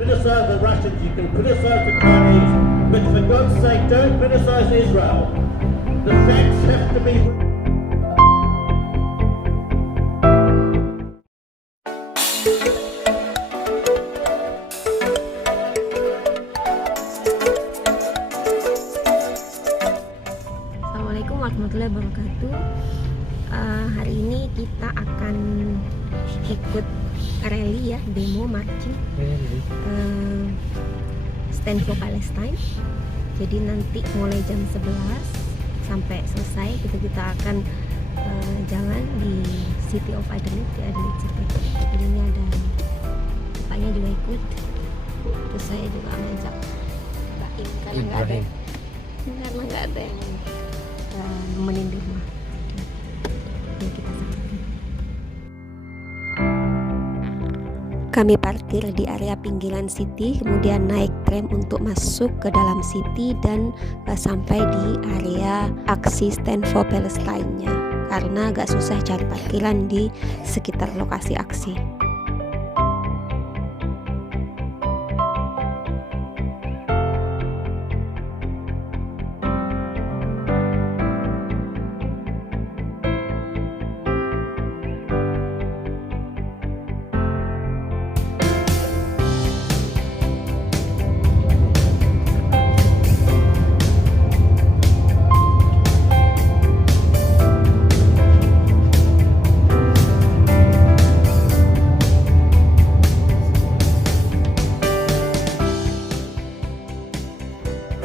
Criticize the Russians, you can criticize the Chinese, but for God's sake, don't criticize Israel. The facts have to be... Assalamualaikum warahmatullahi wabarakatuh. Hari ini kita akan ikut rally ya, demo marching Stand for Palestine. Jadi nanti mulai jam 11 sampai selesai kita akan jalan di City of Adelaide, di Adelaide City. Jadi ini ada bapaknya juga ikut, terus saya juga ngajak Mbak Im karena nggak ada yang nemenin di rumah. Jadi kita Kami parkir di area pinggiran Siti, kemudian naik tram untuk masuk ke dalam Siti dan sampai di area Aksi Stand for Palestine-nya, karena agak susah cari parkiran di sekitar lokasi aksi.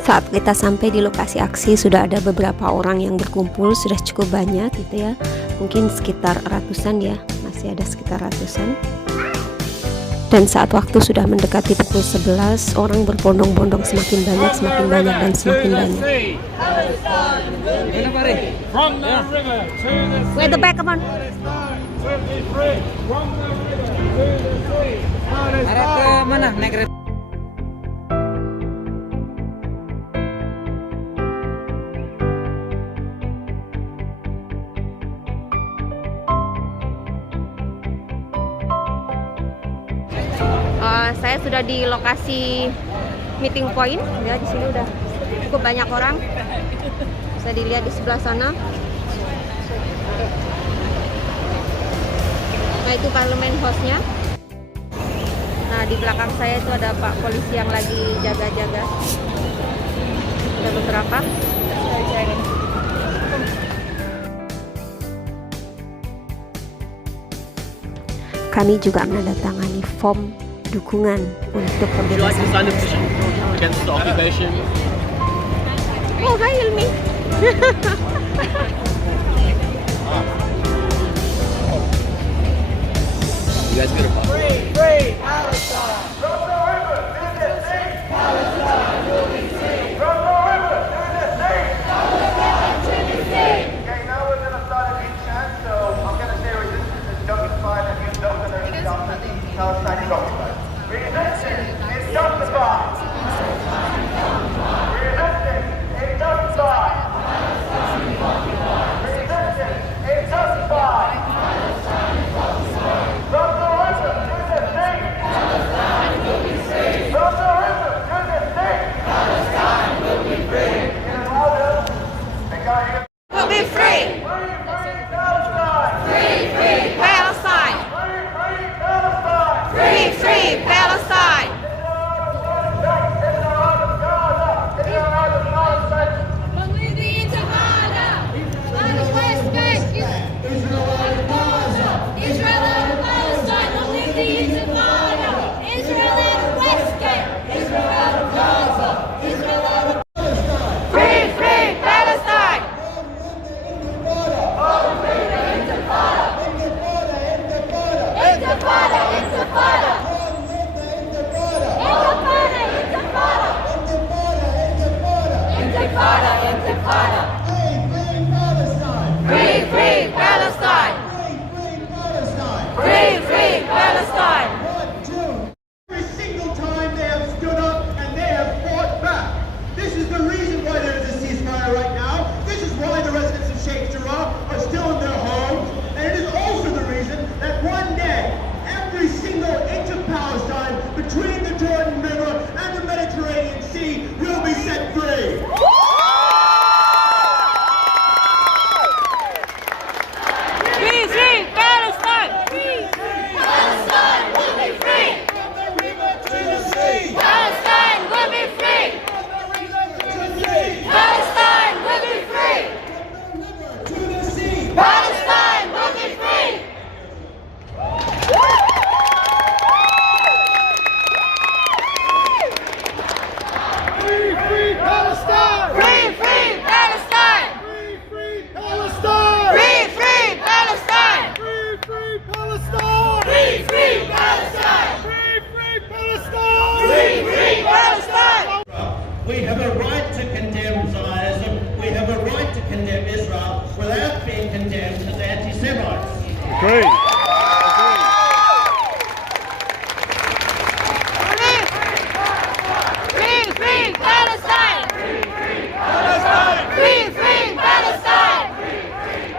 Saat kita sampai di lokasi aksi sudah ada beberapa orang yang berkumpul, sudah cukup banyak gitu ya, mungkin sekitar ratusan ya, masih ada sekitar ratusan. Dan saat waktu sudah mendekati pukul 11, orang berbondong-bondong semakin banyak dan semakin banyak. Wait the back, come on. Arah ke mana? Naik saya sudah di lokasi meeting point ya, di sini udah cukup banyak orang, bisa dilihat di sebelah sana. Nah itu parlemen house-nya. Nah di belakang saya itu ada Pak polisi yang lagi jaga-jaga, ada beberapa. Kami juga menandatangani form dukungan untuk pembebasan Palestina. Oh, hi Hilmi. You guys get a bus? Free Palestine! From the river to the sea! Palestine will be free! From the river to the sea! Palestine to the sea! Okay, now we're going to start a new chant, so I'm going to say resistance is justified and you don't know Palestine is occupied. Resistance is justified! Resistance is justified! Resistance is justified! From the river to the sea! Palestine will be free! From the river to the sea! Palestine will be free! Will be free! Free Palestine! Free Palestine! Free Palestine! Free Palestine! set free. Free, free, Palestine! Free, free, Palestine will be free! From the river to the sea. Palestine will be free! From the river to the sea. Palestine will be free! From the river to the sea. Palestine will be free! Free, free Palestine. Free, free Palestine! Free, free Palestine. Free, free Palestine! Free, free Palestine. Free, free Palestine! Free, free Palestine. Free, free Palestine! We have a right to condemn Zionism. We have a right to condemn Israel without being condemned as anti-Semites. Free, free Palestine! Free, free Palestine!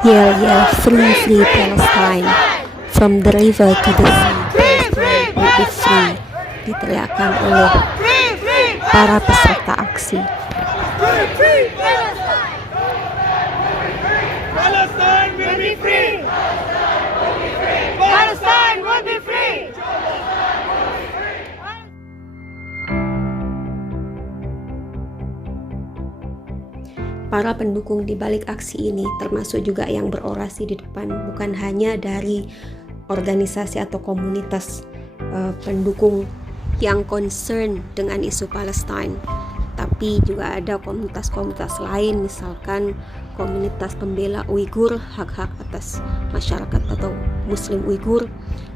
Yell, yell, free, free Palestine. From the river to the sea, Palestine will be free. Diteriakkan oleh Free, free para peserta aksi. Free, free Palestine! Palestine will be free. Palestine will be free! Para pendukung di balik aksi ini termasuk juga yang berorasi di depan, bukan hanya dari organisasi atau komunitas pendukung yang concern dengan isu Palestine, tapi juga ada komunitas-komunitas lain, misalkan komunitas pembela Uighur, hak-hak atas masyarakat atau Muslim Uighur,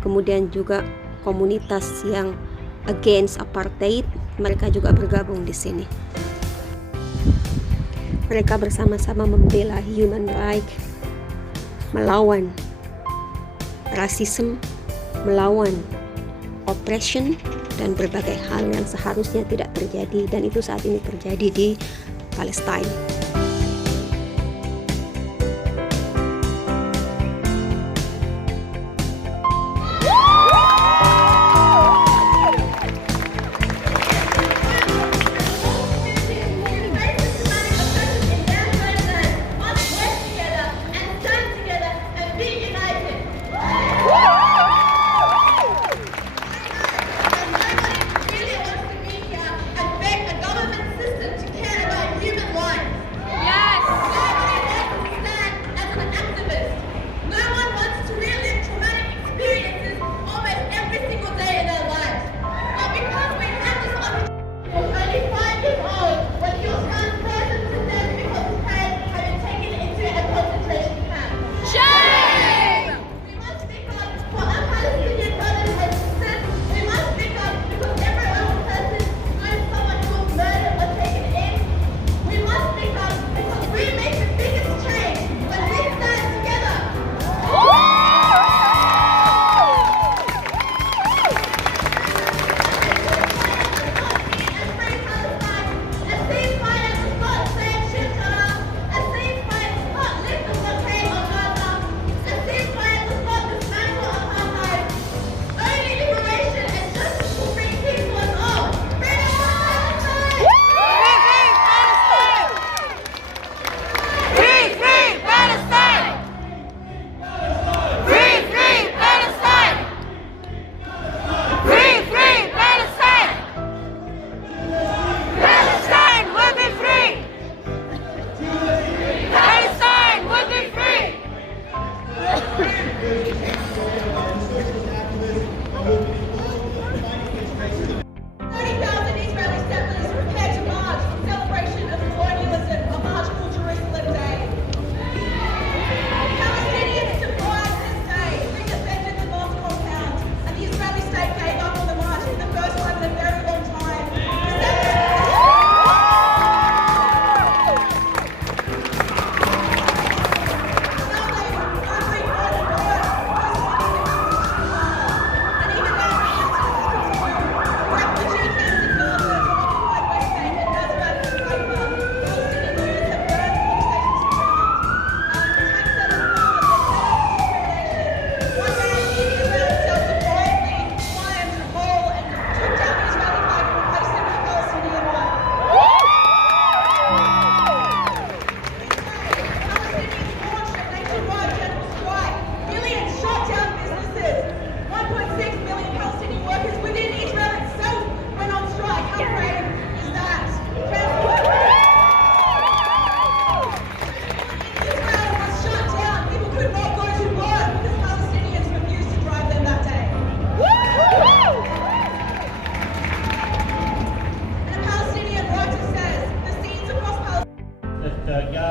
kemudian juga komunitas yang against apartheid, mereka juga bergabung di sini. Mereka bersama-sama membela human rights, melawan rasisme, melawan oppression, dan berbagai hal yang seharusnya tidak terjadi, dan itu saat ini terjadi di Palestina.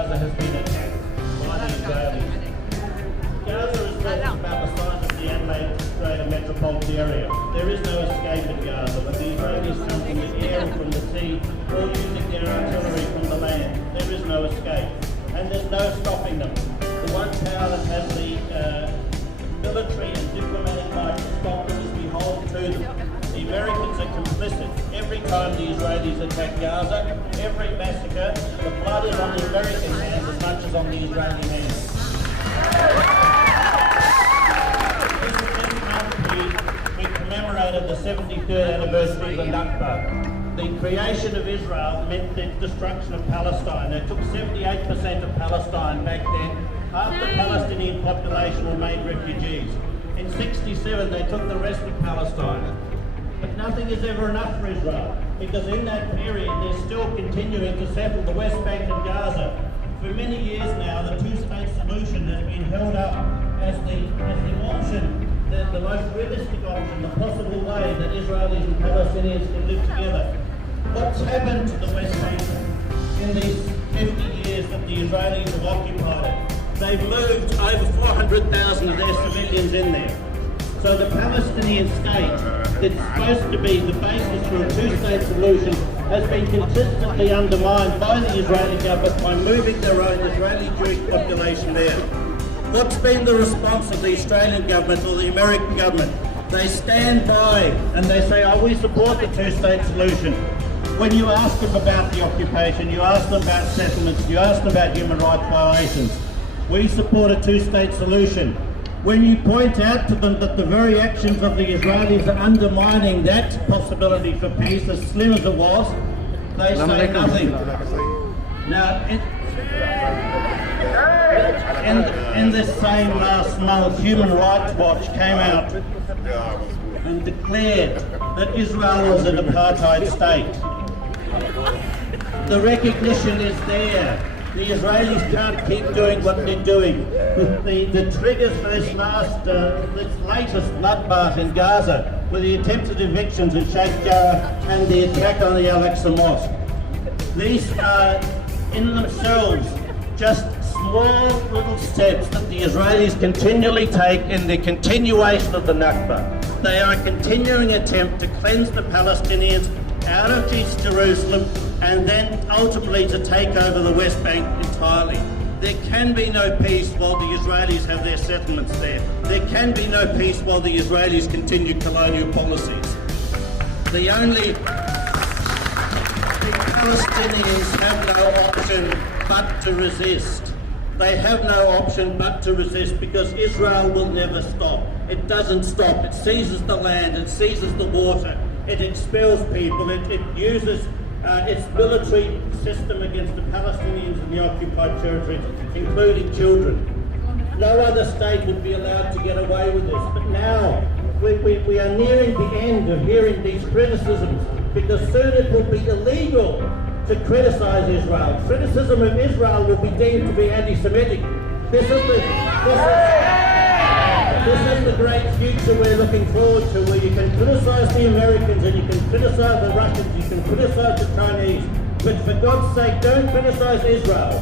Gaza has been attacked by the Israelis. Gaza is about the size of the Adelaide greater metropolitan area. There is no escape in Gaza, but the Israelis come from the air and from the sea, or using their artillery from the land. There is no escape, and there's no stopping them. The one power that has the military and diplomatic might to stop them is beholden to them. The Americans are complicit. Every time the Israelis attack Gaza, every massacre, the blood is on the American hands as much as on the Israeli hands. This month we commemorated the 73rd anniversary of the Nakba. The creation of Israel meant the destruction of Palestine. They took 78% of Palestine back then. Half the Palestinian population were made refugees. In 67 they took the rest of Palestine. But nothing is ever enough for Israel, because in that period they're still continuing to settle the West Bank and Gaza. For many years now, the two-state solution has been held up as the option, the most realistic option, the possible way that Israelis and Palestinians can live together. What's happened to the West Bank in these 50 years that the Israelis have occupied it? They've moved over 400,000 of their civilians in there. So the Palestinian state, that's supposed to be the basis for a two-state solution, has been consistently undermined by the Israeli government by moving their own Israeli Jewish population there. What's been the response of the Australian government or the American government? They stand by and they say, oh, we support the two-state solution. When you ask them about the occupation, you ask them about settlements, you ask them about human rights violations, we support a two-state solution. When you point out to them that the very actions of the Israelis are undermining that possibility for peace, as slim as it was, they say nothing. Now, in this same last month, Human Rights Watch came out and declared that Israel was an apartheid state. The recognition is there. The Israelis can't keep doing what they're doing. The triggers for this latest bloodbath in Gaza were the attempted evictions in Sheikh Jarrah and the attack on the Al-Aqsa Mosque. These are in themselves just small little steps that the Israelis continually take in the continuation of the Nakba. They are a continuing attempt to cleanse the Palestinians out of East Jerusalem and then ultimately to take over the West Bank entirely. There can be no peace while the Israelis have their settlements there. There can be no peace while the Israelis continue colonial policies. The Palestinians have no option but to resist. They have no option but to resist because Israel will never stop. It doesn't stop. It seizes the land, it seizes the water, it expels people, it uses its military system against the Palestinians in the occupied territories, including children. No other state would be allowed to get away with this. But now we are nearing the end of hearing these criticisms, because soon it will be illegal to criticize Israel. Criticism of Israel will be deemed to be anti-Semitic. This is the great future we're looking forward to, where you can criticize the Americans and you can criticize the Russians, you can criticize the Chinese, but for God's sake, don't criticize Israel.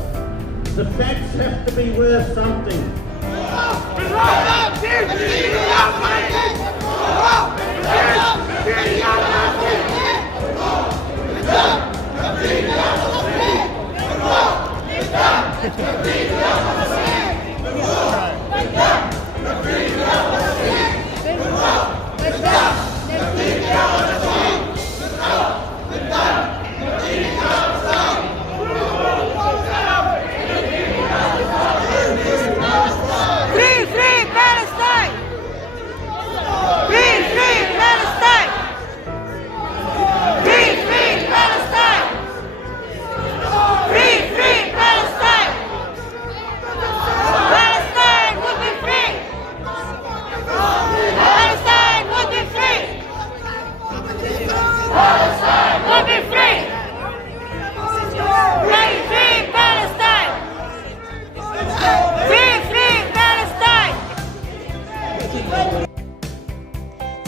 The facts have to be worth something.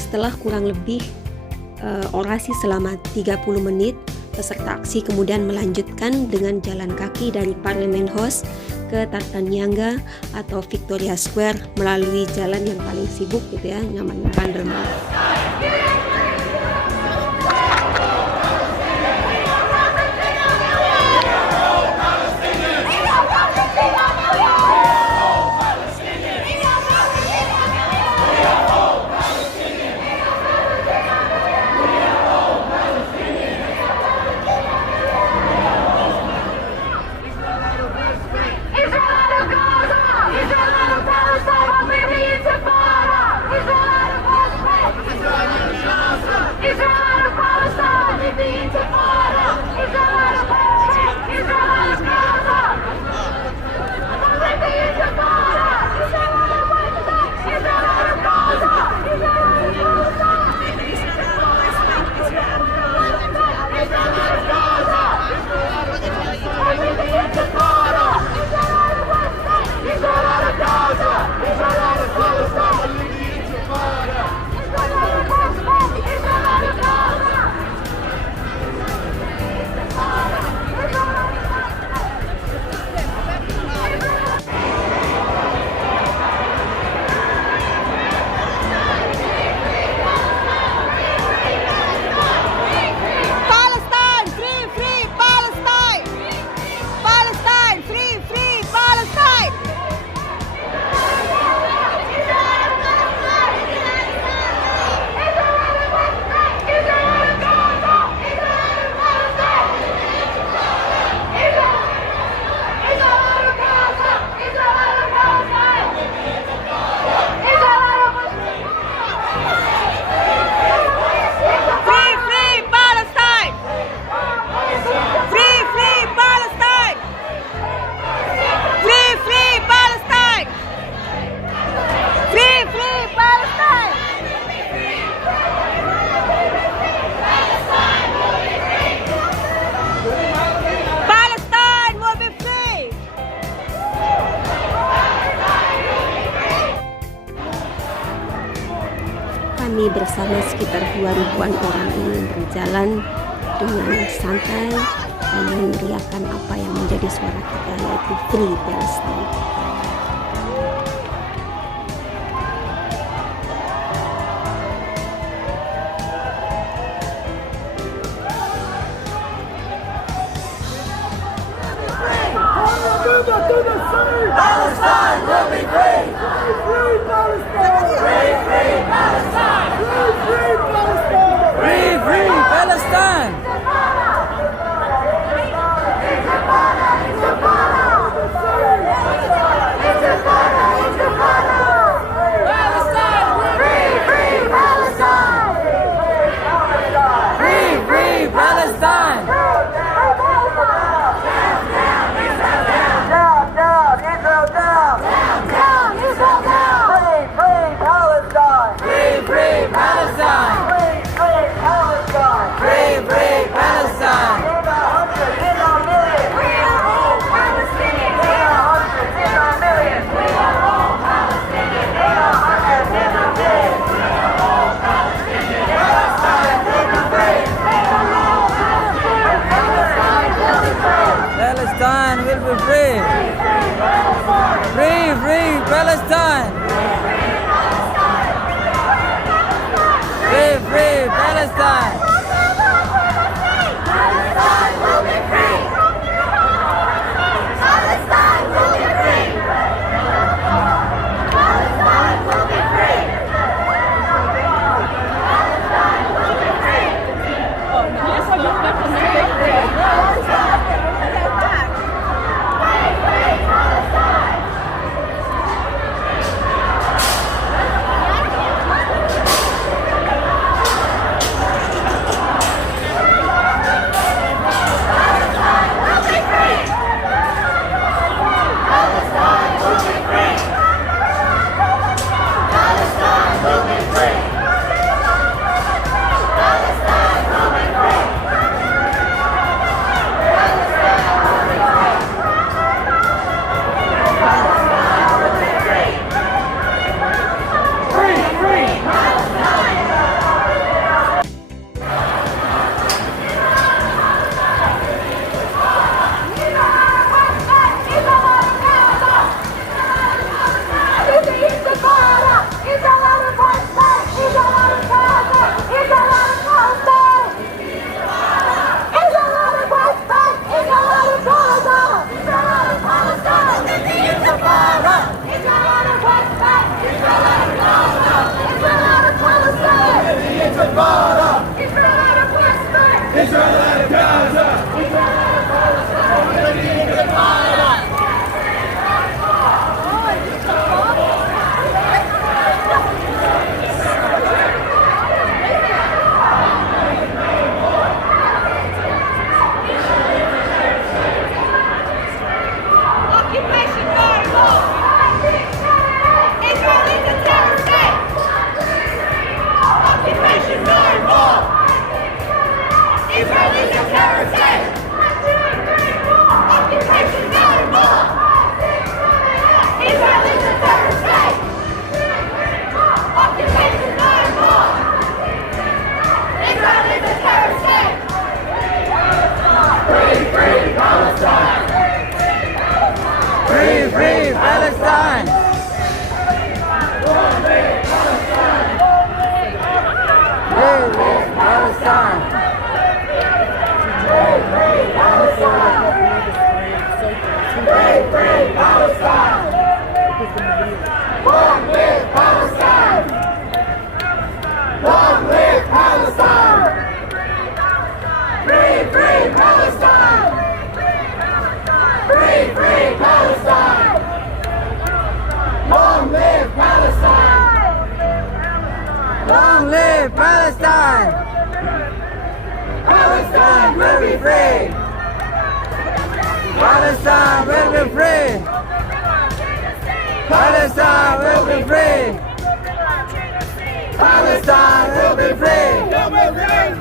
Setelah kurang lebih orasi selama 30 menit, peserta aksi kemudian melanjutkan dengan jalan kaki dari Parliament House ke Tartanyanga atau Victoria Square melalui jalan yang paling sibuk gitu ya, namanya Vanderbilt. Kami bersama sekitar 2.000-an orang ini berjalan dengan santai dan meneriakan apa yang menjadi suara kita, yaitu Free Palestine. Palestine will be free! Free Palestine! Free, free Palestine! Free, free Palestine! Free, free Palestine! Free Occupation no more. Israel is a terror state. Occupation no more. Israel is a terror state. Occupation no more. Israel is a terror state. Occupation no more. Israel is a terror state. Free, free Palestine! Free, free Palestine! Free, free Palestine! Free, free Palestine! Long live Palestine! Long live Palestine! Free, free Palestine! Free, free Palestine! Long live Palestine! Long live Palestine! Palestine will be free! Palestine will be free! Palestine will be free! Palestine will be free!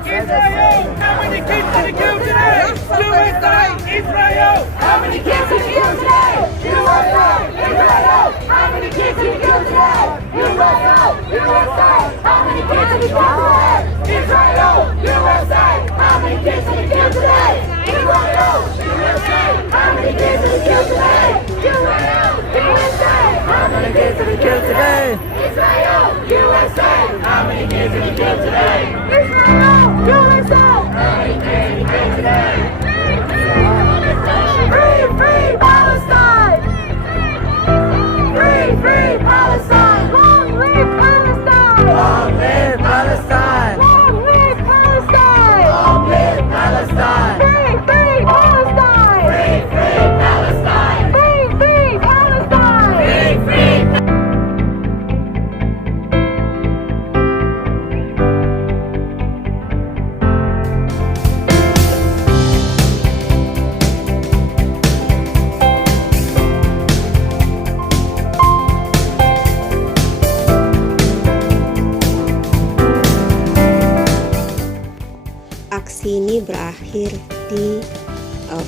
Israel! How many kids did you kill today? USA! Israel! How many kids did you kill today? USA! Israel! How many kids did you kill today? USA! USA! How many kids did you kill today? Israel! USA! How many kids did you kill today? Israel! USA! How many kids did you kill today? Israel! USA! How many kids did you kill today? Israel! USA! How many kids did you kill today? Israel! USA! How many kids did you kill today? Free, free Palestine! Free, free Palestine! Long live Palestine! Long live Palestine! Long live Palestine! Long live Palestine! Free, free Palestine! Free, free Palestine! Free, free Palestine! Free, free Aksi ini berakhir di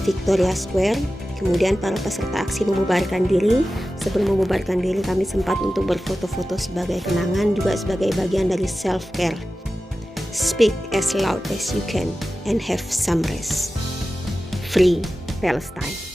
Victoria Square. Kemudian para peserta aksi membubarkan diri. Sebelum membubarkan diri, kami sempat untuk berfoto-foto sebagai kenangan, juga sebagai bagian dari self-care. Speak as loud as you can and have some rest. Free Palestine.